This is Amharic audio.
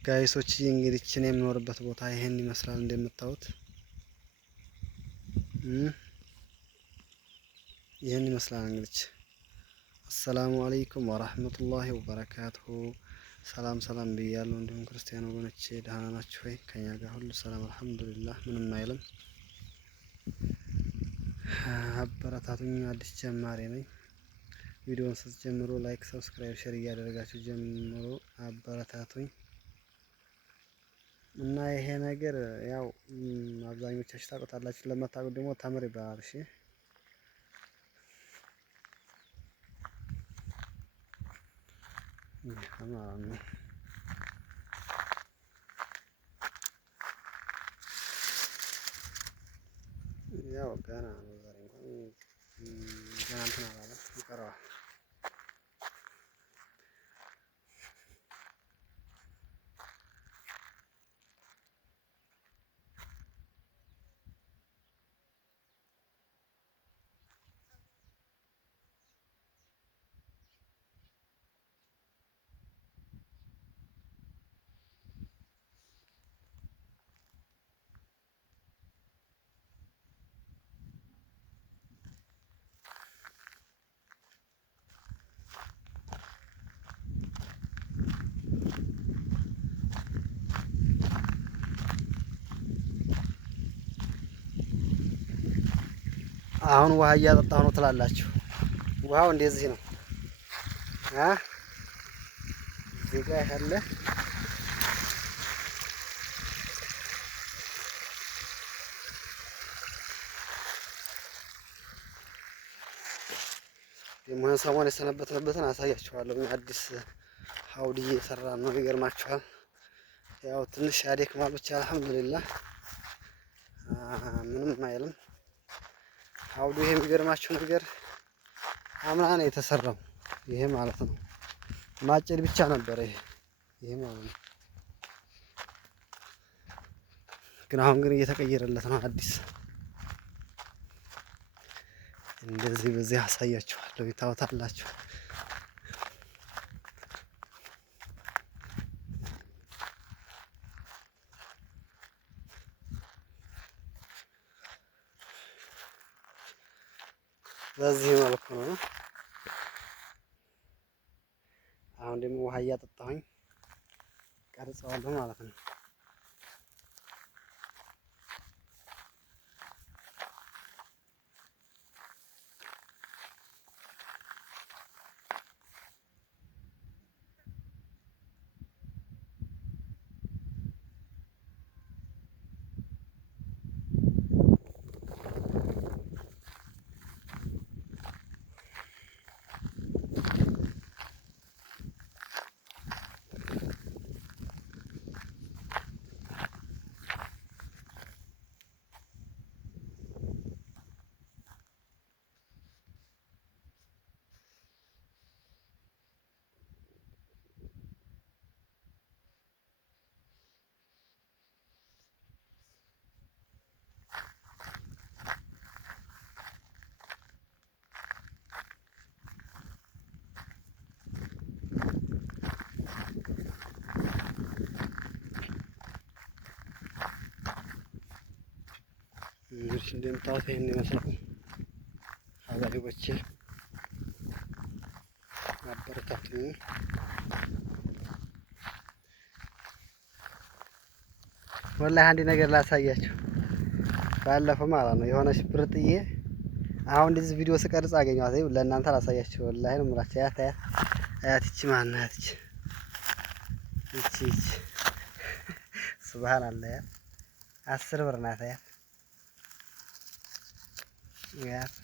ጋይሶች እንግዲህ እኔ የምኖርበት ቦታ ይሄን ይመስላል እንደምታዩት ይሄን ይመስላል እንግዲህ። አሰላሙ አለይኩም ወራህመቱላሂ ወበረካቱሁ። ሰላም ሰላም ብያለሁ። እንዲሁም ክርስቲያን ወገኖቼ ደህና ናችሁ ወይ? ከኛ ጋር ሁሉ ሰላም አልሐምዱሊላህ፣ ምንም አይልም። አበረታቱኝ፣ አዲስ ጀማሪ ነኝ። ቪዲዮውን ስትጀምሩ ላይክ፣ ሰብስክራይብ፣ ሼር እያደረጋችሁ ጀምሮ አበረታቱኝ። እና ይሄ ነገር ያው አብዛኞቻችሁ ታውቁታላችሁ፣ ለማታውቁት ደግሞ ተምር ይባላል። እሺ ያው ገና ነው ዛሬ እንኳን ገና እንትን አላለም ይቀረዋል። አሁን ውሃ እያጠጣሁ ነው ትላላችሁ። ውሃው እንደዚህ ነው። እዚህ ጋር ያለ የመሆን ሰሞን የሰነበትንበትን አሳያችኋለሁ። አዲስ ሀውድ እየሰራ ነው። ይገርማችኋል። ያው ትንሽ ያደክማል ብቻ አልሐምዱሊላህ ምንም አይልም። ሀውዱ ይሄ የሚገርማችሁ ነገር አምና ነው የተሰራው። ይሄ ማለት ነው ማጨድ ብቻ ነበረ ይሄ ማለት ነው። ግን አሁን ግን እየተቀየረለት ነው አዲስ። እንደዚህ በዚህ አሳያችኋለሁ፣ ይታወታላችሁ። በዚህ መልኩ ነው። አሁን ደግሞ ውሃ እያጠጣሁኝ ቀርጸዋለሁ ማለት ነው። እንደምታዩት ይሄን ይመስላል። ሀባይቦቼ አበረታቱኝ። ወላሂ አንድ ነገር ላሳያችሁ። ባለፈው ማለት ነው የሆነች ብርጥዬ አሁን እንደዚህ ቪዲዮ ስቀርጽ አገኘኋት። ለእናንተ ላሳያችሁ። ወላሂ ነው የምላችሁ። አያት ይቺ ማናት? ይቺ ሱብሃንአላህ 10 ብር ናት። አያት